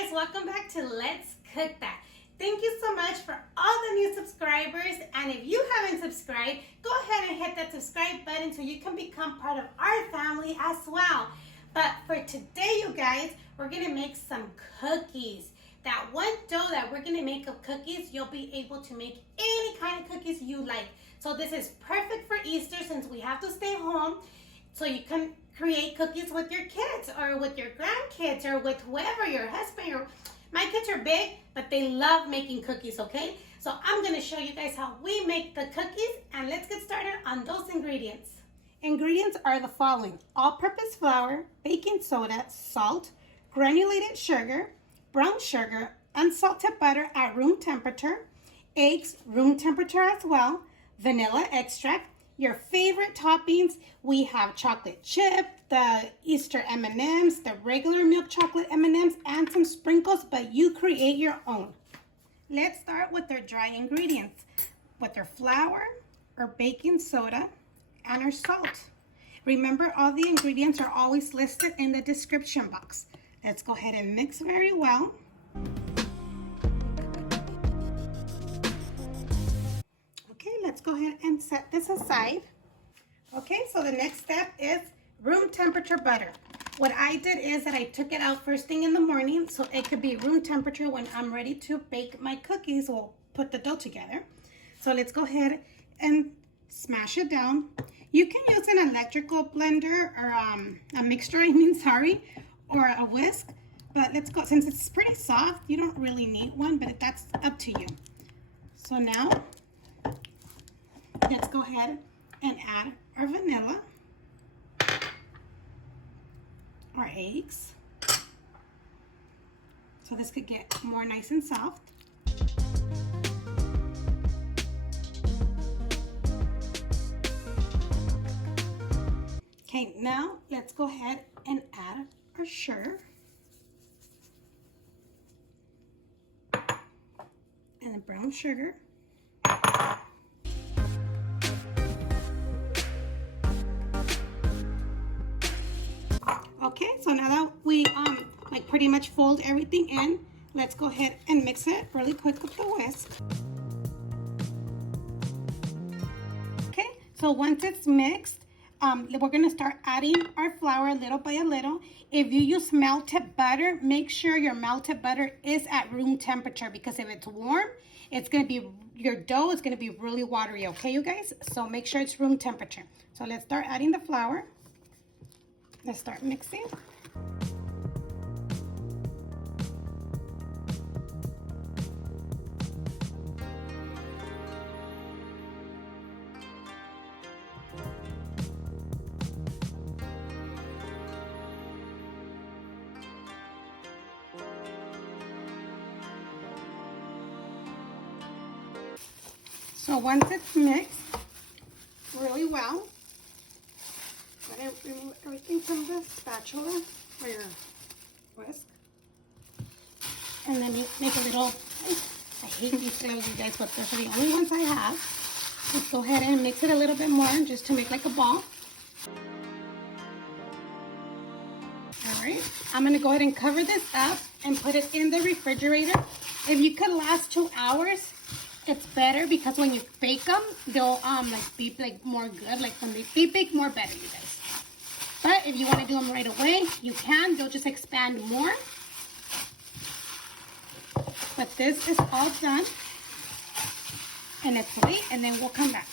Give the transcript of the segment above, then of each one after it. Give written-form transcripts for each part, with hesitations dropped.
guys, welcome back to Let's Cook That. Thank you so much for all the new subscribers, and if you haven't subscribed, go ahead and hit that subscribe button so you can become part of our family as well. But for today, you guys, we're gonna make some cookies. That one dough that we're gonna make of cookies, you'll be able to make any kind of cookies you like. So this is perfect for Easter since we have to stay home. So you can create cookies with your kids or with your grandkids or with whoever, your husband. My kids are big, but they love making cookies, okay? So I'm gonna show you guys how we make the cookies, and let's get started on those ingredients. Ingredients are the following: all-purpose flour, baking soda, salt, granulated sugar, brown sugar, unsalted butter at room temperature, eggs, room temperature as well, vanilla extract, your favorite toppings. We have chocolate chip, the Easter M&M'S, the regular milk chocolate M&M'S, and some sprinkles, but you create your own. Let's start with our dry ingredients, with our flour, our baking soda, and our salt. Remember, all the ingredients are always listed in the description box. Let's go ahead and mix very well. Okay, let's go ahead and set this aside. Okay, so the next step is room temperature butter. What I did is that I took it out first thing in the morning so it could be room temperature when I'm ready to bake my cookies. We'll put the dough together. So let's go ahead and smash it down. You can use an electrical blender or a mixer, or a whisk. But let's go, since it's pretty soft, you don't really need one, but that's up to you. So now, let's go ahead and add our vanilla, our eggs, so this could get more nice and soft. Okay, now let's go ahead and add our sugar and the brown sugar. Okay, so now that we like pretty much fold everything in, let's go ahead and mix it really quick with the whisk. Okay, so once it's mixed, we're gonna start adding our flour little by a little. If you use melted butter, make sure your melted butter is at room temperature, because if it's warm, it's gonna be, your dough is gonna be really watery, okay, you guys? So make sure it's room temperature. So let's start adding the flour. Let's start mixing. So once it's mixed really well, remove everything from the spatula or your whisk, and then you make a little, I hate these gloves, you guys, but those are the only ones I have. Let's go ahead and mix it a little bit more just to make like a ball. All right, I'm gonna go ahead and cover this up and put it in the refrigerator. If you could last 2 hours, it's better, because when you bake them, they'll be more good. Like when they be baked more better, you guys. But if you want to do them right away, you can. They'll just expand more. But this is all done. And let's wait, and then we'll come back.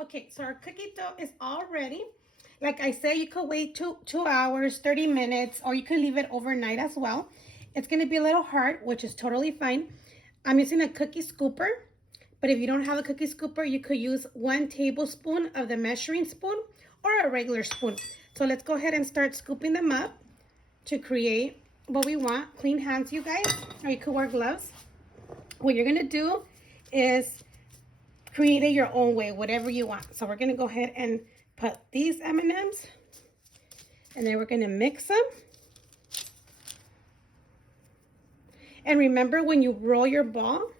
Okay, so our cookie dough is all ready. Like I said, you could wait 2 hours, 30 minutes, or you could leave it overnight as well. It's going to be a little hard, which is totally fine. I'm using a cookie scooper, but if you don't have a cookie scooper, you could use 1 tablespoon of the measuring spoon or a regular spoon. So let's go ahead and start scooping them up to create what we want. Clean hands, you guys, or you could wear gloves. What you're gonna do is create it your own way, whatever you want. So we're gonna go ahead and put these M&M'S, and then we're gonna mix them. And remember, when you roll your ball,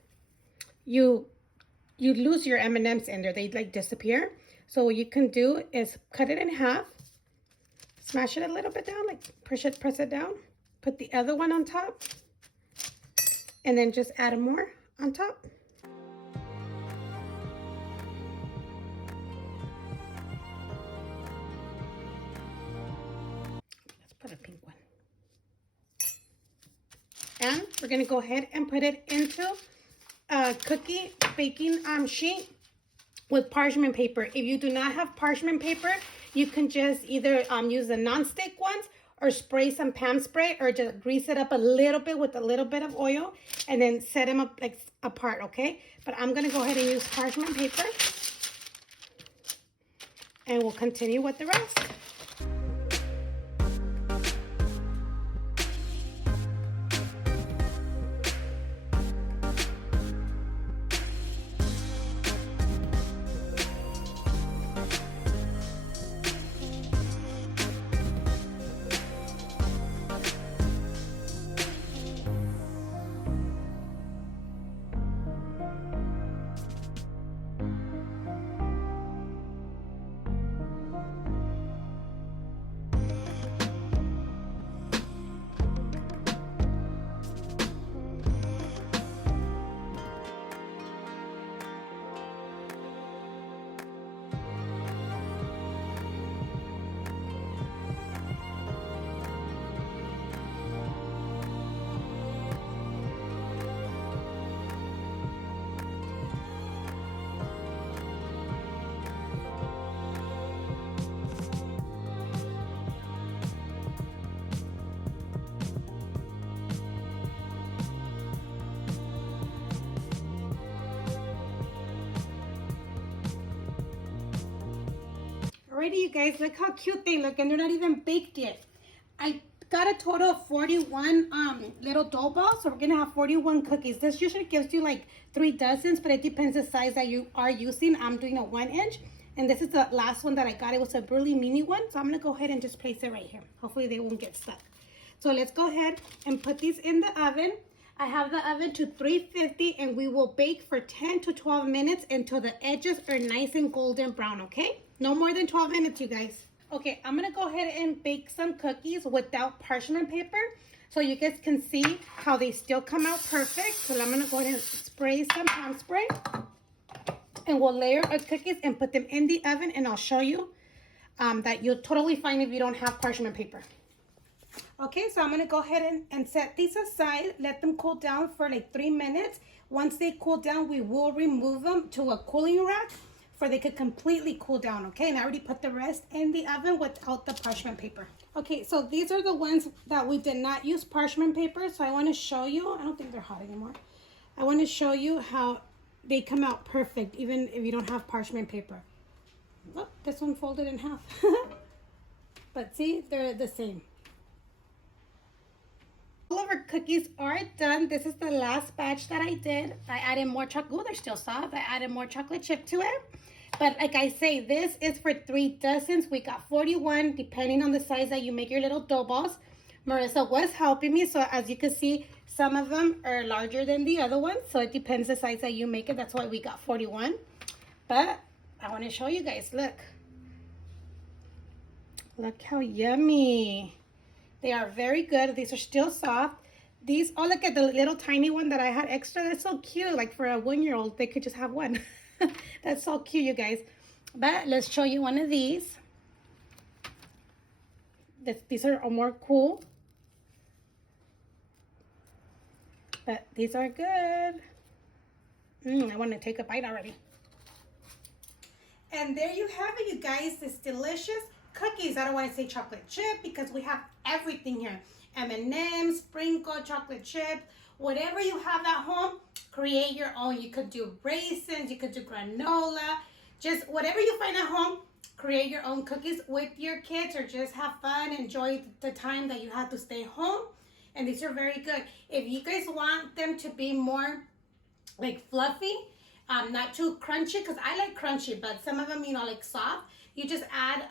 you lose your M&M'S in there. They like disappear. So what you can do is cut it in half, smash it a little bit down, like press it down, put the other one on top, and then just add more on top. Let's put a pink one. And we're gonna go ahead and put it into a cookie baking sheet with parchment paper. If you do not have parchment paper, you can just either use the non-stick ones or spray some pan spray, or just grease it up a little bit with a little bit of oil and then set them up like apart, okay? But I'm gonna go ahead and use parchment paper, and we'll continue with the rest. Alrighty, you guys, look how cute they look, and they're not even baked yet. I got a total of 41 little dough balls, so we're gonna have 41 cookies. This usually gives you like 3 dozens, but it depends the size that you are using. I'm doing a 1 inch, and this is the last one that I got. It was a really mini one, so I'm gonna go ahead and just place it right here. Hopefully they won't get stuck. So let's go ahead and put these in the oven. I have the oven to 350, and we will bake for 10 to 12 minutes until the edges are nice and golden brown, okay? No more than 12 minutes, you guys. Okay, I'm gonna go ahead and bake some cookies without parchment paper so you guys can see how they still come out perfect. So I'm gonna go ahead and spray some hand spray, and we'll layer our cookies and put them in the oven, and I'll show you that you're totally fine if you don't have parchment paper. Okay, so I'm gonna go ahead and set these aside, let them cool down for like 3 minutes. Once they cool down, we will remove them to a cooling rack for they could completely cool down, okay? And I already put the rest in the oven without the parchment paper. Okay, so these are the ones that we did not use parchment paper, so I wanna show you, I don't think they're hot anymore. I wanna show you how they come out perfect, even if you don't have parchment paper. Oh, this one folded in half. But see, they're the same. All of our cookies are done. This is the last batch that I did. I added more chocolate. Oh, they're still soft. I added more chocolate chip to it. But like I say, this is for 3 dozens. We got 41, depending on the size that you make your little dough balls. Marissa was helping me, so as you can see, some of them are larger than the other ones. So it depends the size that you make it. That's why we got 41. But I want to show you guys. Look. Look how yummy. They are very good. These are still soft. These, oh, look at the little tiny one that I had extra. That's so cute. Like for a 1-year-old, they could just have one. That's so cute, you guys. But let's show you one of these. These are more cool. But these are good. I want to take a bite already. And there you have it, you guys. This delicious cookies. I don't want to say chocolate chip because we have everything here. M&M'S, sprinkle, chocolate chip, whatever you have at home, create your own. You could do raisins, you could do granola, just whatever you find at home, create your own cookies with your kids, or just have fun, enjoy the time that you have to stay home. And these are very good. If you guys want them to be more like fluffy, not too crunchy, because I like crunchy, but some of them, you know, like soft, you just add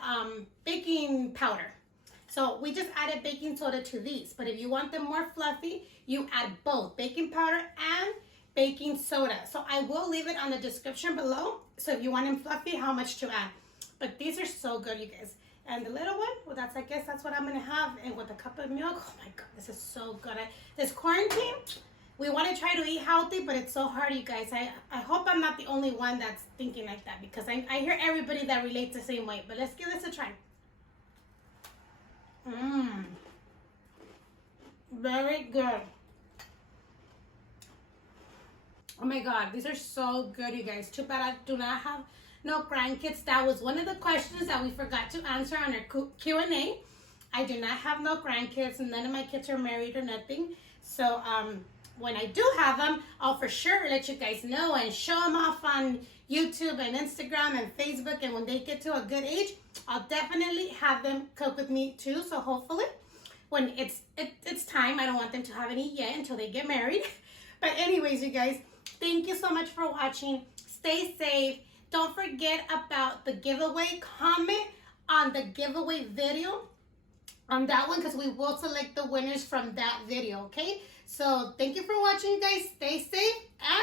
baking powder. So we just added baking soda to these. But if you want them more fluffy, you add both baking powder and baking soda. So I will leave it on the description below. So if you want them fluffy, how much to add. But these are so good, you guys. And the little one, well, that's, I guess that's what I'm gonna have. And with a cup of milk, oh my God, this is so good. This quarantine, we want to try to eat healthy, but it's so hard, you guys. I hope I'm not the only one that's thinking like that, because I hear everybody that relates the same way. But let's give this a try. Very good. Oh my God, these are so good, you guys. Too bad I do not have no grandkids. That was one of the questions that we forgot to answer on our Q&A. I do not have no grandkids, and none of my kids are married or nothing. So when I do have them, I'll for sure let you guys know and show them off on YouTube and Instagram and Facebook. And when they get to a good age, I'll definitely have them cook with me too. So hopefully when it's time, I don't want them to have any yet until they get married. But anyways, you guys, thank you so much for watching. Stay safe. Don't forget about the giveaway. Comment on the giveaway video on that one, because we will select the winners from that video, okay? So thank you for watching, guys. Stay safe and